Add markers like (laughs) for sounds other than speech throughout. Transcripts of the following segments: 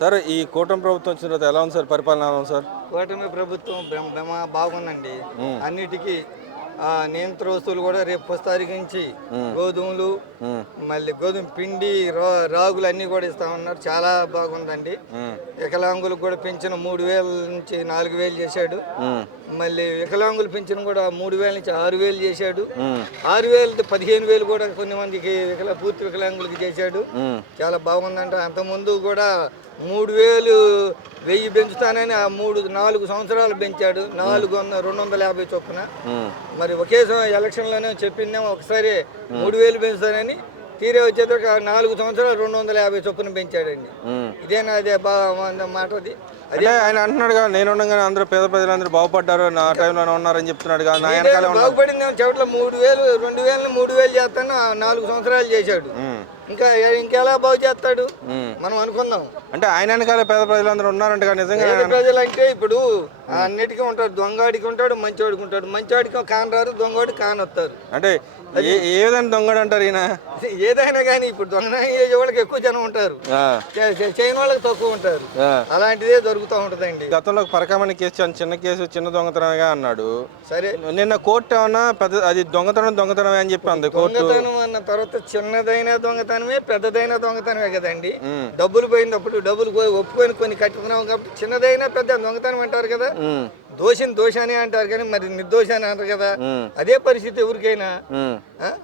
Sir ఈ కూటమి ప్రభుత్వం వచ్చిన తర్వాత ఎలా ఉంది సార్ పరిపాలన ఎలా ఉంది సార్? కూటమి ప్రభుత్వం బాగుందండి. అన్నిటికీ వస్తువులు కూడా రేపు నుంచి గోధుమలు మళ్ళీ గోధుమ పిండి రాగులు అన్ని కూడా ఇస్తా ఉన్నారు. చాలా బాగుందండి. వికలాంగులకు కూడా పెంచిన మూడు వేల నుంచి నాలుగు వేలు చేశాడు. మళ్ళీ వికలాంగులు పెంచిన కూడా మూడు వేల నుంచి ఆరు వేలు చేశాడు. ఆరు వేలు పదిహేను వేలు కూడా కొన్ని మందికి వికల పూర్తి వికలాంగులకి చేశాడు. చాలా బాగుందంట. అంతకుముందు కూడా మూడు వేలు వెయ్యి పెంచుతానని ఆ మూడు నాలుగు సంవత్సరాలు పెంచాడు. నాలుగు వంద రెండు వందల యాభై చొప్పున. మరి ఒకే సం- ఎలక్షన్లోనే చెప్పిందేమో ఒకసారి మూడు వేలు పెంచుతానని తీరే వచ్చేసరికి నాలుగు సంవత్సరాలు రెండు వందల యాభై చొప్పున పెంచాడండి. ఇదేనా అదే బా మాట అది ఆయన అంటున్నాడు కదా నేను ఉండగానే అందరూ పేద ప్రజలందరూ బాగుపడ్డారు నా టైంలోనే ఉన్నారని చెప్తున్నాడు కదా నా వెనకాలే ఉన్నారు బాగుపడింది చెవట్ల మూడు వేలు రెండు వేలు మూడు వేలు చేస్తాను నాలుగు సంవత్సరాలు చేశాడు. ఇంకా ఇంకెలా బాగు చేస్తాడు? మనం అనుకుందాం. అంటే ఆయన వెనకాలే పేద ప్రజలందరూ ఉన్నారంట నిజంగా పేద ప్రజలంటే ఇప్పుడు అన్నిటికీ ఉంటాడు. దొంగవాడికి ఉంటాడు మంచివాడికి ఉంటాడు. మంచివాడికి కానరారు దొంగవాడికి కానొస్తారు అంటే ఏ విధంగా దొంగడు అంటారు ఈయన? (laughs) ఏదైనా కానీ ఇప్పుడు దొంగ వాళ్ళకి ఎక్కువ జనం ఉంటారు. ఆ, చే- చే- చేయని వాళ్ళకి తక్కువ ఉంటారు. అలాంటిదే జరుగుతూ ఉంటుందండి. గతంలో పరకామణి కేసు చిన్న కేసు చిన్న దొంగతనమే అన్నాడు. సరే. నిన్న కోర్టు ఏమన్నా పెద్ద అది దొంగతనం దొంగతనమే అని చెప్పి అంది కోర్టు. దొంగతనం అన్న తర్వాత చిన్నదైన దొంగతనమే పెద్దదైన దొంగతనమే కదండి డబ్బులు పోయినప్పుడు డబ్బులు పోయి ఒప్పుకొని కొన్ని కట్టుకున్నాం కాబట్టి చిన్నదైనా పెద్ద దొంగతనం అంటారు కదా దోషిని దోషానే అంటారు కానీ మరి నిర్దోషాన్ని అని అంటారు కదా అదే పరిస్థితి ఎవరికైనా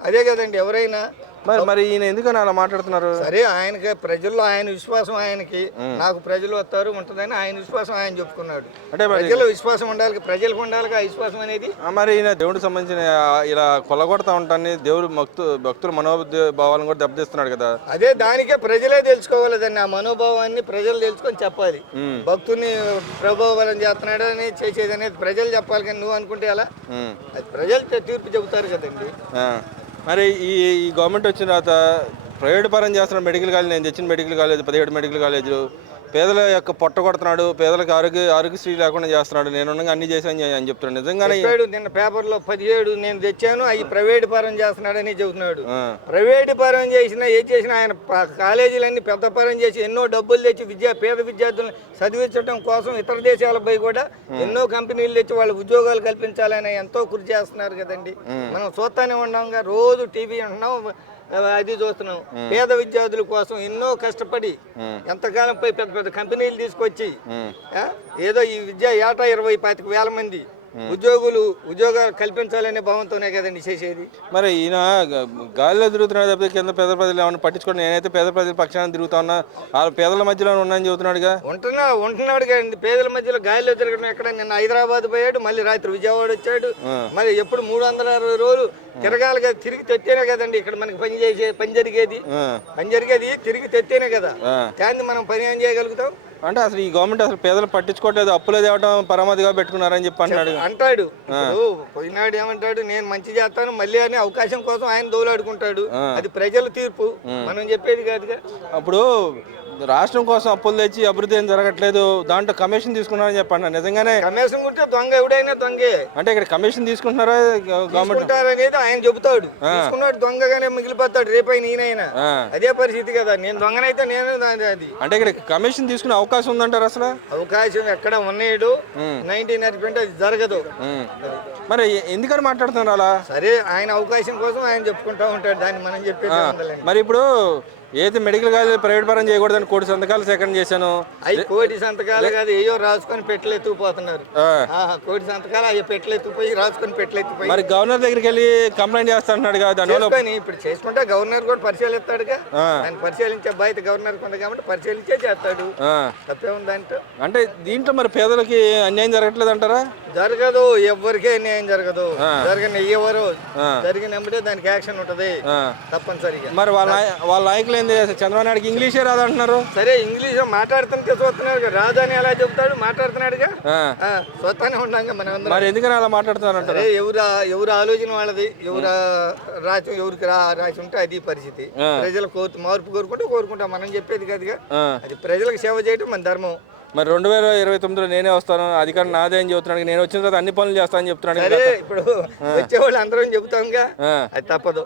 అదే కదండి ఎవరైనా మరి మరి ఈయన ఎందుకని అలా మాట్లాడుతున్నారు? సరే ఆయనకి ప్రజల్లో ఆయన విశ్వాసం ఆయనకి. నాకు ప్రజలు వస్తారు ఉంటుందని ఆయన విశ్వాసం ఆయన చెప్పుకున్నాడు. అంటే ప్రజల విశ్వాసం ఉండాలి ప్రజలకు ఉండాలి ఆ విశ్వాసం అనేది? మరి ఈయన దేవుడికి సంబంధించిన ఇలా కొల్లగొడతా ఉంటాన్ని దేవుడు భక్తు భక్తుల మనోభావాలను కూడా దెబ్బతీస్తున్నాడు కదా. అదే దానికే ప్రజలే తెలుసుకోవాలి దాన్ని ఆ మనోభావాన్ని ప్రజలు తెలుసుకొని చెప్పాలి. భక్తుని ప్రభావం చేస్తున్నాడు అని చేసేది అనేది ప్రజలు చెప్పాలి కానీ నువ్వు అనుకుంటే అలా ప్రజలు తీర్పు చెబుతారు కదండి. మరి ఈ ఈ గవర్నమెంట్ వచ్చిన తర్వాత ప్రైవేట్ పరం చేస్తున్న మెడికల్ కాలేజ్ నేను తెచ్చిన మెడికల్ కాలేజ్ పదిహేడు మెడికల్ కాలేజీలు పేదల యొక్క పొట్ట కొడుతున్నాడు పేదలకు ఆరోగ్య ఆరోగ్యశ్రీ లేకుండా చేస్తున్నాడు. నేను అన్ని చేశాను అని చెప్తున్నాడు. నిజంగానే నిన్న పేపర్లో పదిహేడు నేను తెచ్చాను అవి ప్రైవేట్ పరం చేస్తున్నాడని చెబుతున్నాడు. ప్రైవేట్ పరం చేసినా ఏం చేసినా ఆయన కాలేజీలన్నీ పెద్ద పరం చేసి ఎన్నో డబ్బులు తెచ్చి విద్యా పేద విద్యార్థులను చదివించడం కోసం ఇతర దేశాలపై కూడా ఎన్నో కంపెనీలు తెచ్చి వాళ్ళ ఉద్యోగాలు కల్పించాలని ఎంతో కృషి చేస్తున్నారు కదండి. మనం చూస్తానే ఉన్నాంగా రోజు టీవీ ఉంటున్నాం అది చూస్తున్నాం. పేద విద్యార్థుల కోసం ఎన్నో కష్టపడి ఎంతకాలం పై పెద్ద పెద్ద కంపెనీలు తీసుకొచ్చి ఏదో ఈ విద్య ఏటా ఇరవై పాతిక వేల మంది ఉద్యోగులు ఉద్యోగాలు కల్పించాలనే భావంతోనే కదండి చేసేది? మరి ఈయన గాలిలో తిరుగుతున్నాడు తప్పితే కింద పేద ప్రజలు ఏమన్నా పట్టించుకోండి. నేనైతే పేద ప్రజల పక్షాన తిరుగుతా ఉన్నా. వాళ్ళ పేదల మధ్యలో ఉన్నాయని చెబుతున్నాడుగా ఉంటున్నా ఉంటున్నాడు కదండి. పేదల మధ్యలో గాలిలో తిరగడం ఎక్కడ నిన్న హైదరాబాద్ పోయాడు మళ్ళీ రాత్రి విజయవాడ వచ్చాడు. మరి ఎప్పుడు మూడు వందల అరవై రోజులు తిరగాలి కదా తిరిగి తెత్తేనే కదండి. ఇక్కడ మనకి పని చేసే పని జరిగేది. పని జరిగేది తిరిగి తెత్తేనే కదా. కానీ మనం పని ఏం చేయగలుగుతాం? అంటే అసలు ఈ గవర్నమెంట్ అసలు పేదలు పట్టించుకోవట్లేదు అప్పులు తేవడం పరమాదిగా పెట్టుకున్నారని చెప్పి అంటున్నాడు అంటాడు. ఇప్పుడు పోయినాడు ఏమంటాడు నేను మంచి చేస్తాను మళ్ళీ అనే అవకాశం కోసం ఆయన దోలాడుకుంటాడు. అది ప్రజల తీర్పు. మనం చెప్పేది కాదుగా. అప్పుడు రాష్ట్రం కోసం అప్పులు తెచ్చి అభివృద్ధి ఏం జరగట్లేదు దాంట్లో కమిషన్ తీసుకున్నారని చెప్పండి. నిజంగానే కమేసం ఉంటే దొంగ ఎవడైనా దొంగే. అంటే ఇక్కడ కమిషన్ తీసుకుంటున్నారా గవర్నమెంట్? తీసుకుంటారనేది ఆయన చెబుతాడు. తీసుకున్నాడు దొంగగానే మిగిలిపోతాడు రేపైన ఈయనైనా. ఆ. అదే పరిస్థితి కదా. నేను దొంగనైతే నేను అది. అంటే ఇక్కడ కమిషన్ తీసుకునే అవకాశం ఉందంటారు అసలు? అవకాశం ఎక్కడ ఉన్నాడు నైన్టీ నైన్ అది జరగదు. మరి ఎందుకని మాట్లాడుతున్నారు అలా? సరే ఆయన అవకాశం కోసం ఆయన చెప్పుకుంటా ఉంటాడు. దాన్ని మనం చెప్పేది మరి ఇప్పుడు ఏది మెడికల్ కాలేజ్ ప్రైవేట్ పరం చేయకూడదని కోటి సంతకాలు సేకరణ చేశాను. అవి కోటి సంతకాలు కాదు ఏయో రాసుకొని పెట్టలు ఎత్తుకుపోతున్నారు. ఆ. ఆహా, కోటి సంతకాలు అవి పెట్టలు ఎత్తుకుపోయి రాసుకొని పెట్టలు ఎత్తుకుపోయి. మరి గవర్నర్ దగ్గరికి వెళ్ళి కంప్లైంట్ చేస్తా అంటున్నాడు కదా దానివల్ల చేసుకొని ఇప్పుడు చేసుకుంటే గవర్నర్ కూడా పరిశీలిస్తాడుగా. ఆయన పరిశీలించే బాధ్యత గవర్నర్ ఉంది కాబట్టి పరిశీలించే చేస్తాడు. తప్పే ఉందంటే. అంటే దీంట్లో మరి పేదలకి అన్యాయం జరగట్లేదు అంటారా? జరగదు ఎవరికే అన్యాయం జరగదు. జరగని ఎవరు ఆ. జరిగినప్పుడే దానికి యాక్షన్ ఉంటది. తప్పనిసరిగా. మరి వాళ్ళ వాళ్ళ నాయకులు ఏంది చంద్రబాబు నాయుడుకి ఇంగ్లీషే రాదంటున్నారు. సరే ఇంగ్లీష్ మాట్లాడుతుంటే చూస్తున్నాడు కదా. రాజు అని ఎలా చెప్తాడు మాట్లాడుతున్నాడుగా? చూస్తానే ఉన్నాం మనం మరి ఎందుకని అలా మాట్లాడుతున్నారు అంటారు? ఎవరు ఎవరు ఆలోచన వాళ్ళది? ఎవరు రాసి ఎవరికి రా రాసి ఉంటే అది పరిస్థితి. ప్రజలు కోరు మార్పు కోరుకుంటే కోరుకుంటాం మనం చెప్పేది కదిగా. అది ప్రజలకు సేవ చేయడం మన ధర్మం. మరి రెండు వేల ఇరవై తొమ్మిదిలో నేనే వస్తాను అధికారం నాదే అని చెబుతున్నాడు. నేను వచ్చిన తర్వాత అన్ని పనులు చేస్తానని చెప్తున్నాడు. ఇప్పుడు వచ్చేవాళ్ళు అందరం చెబుతాంగా. ఆ. అది తప్పదు.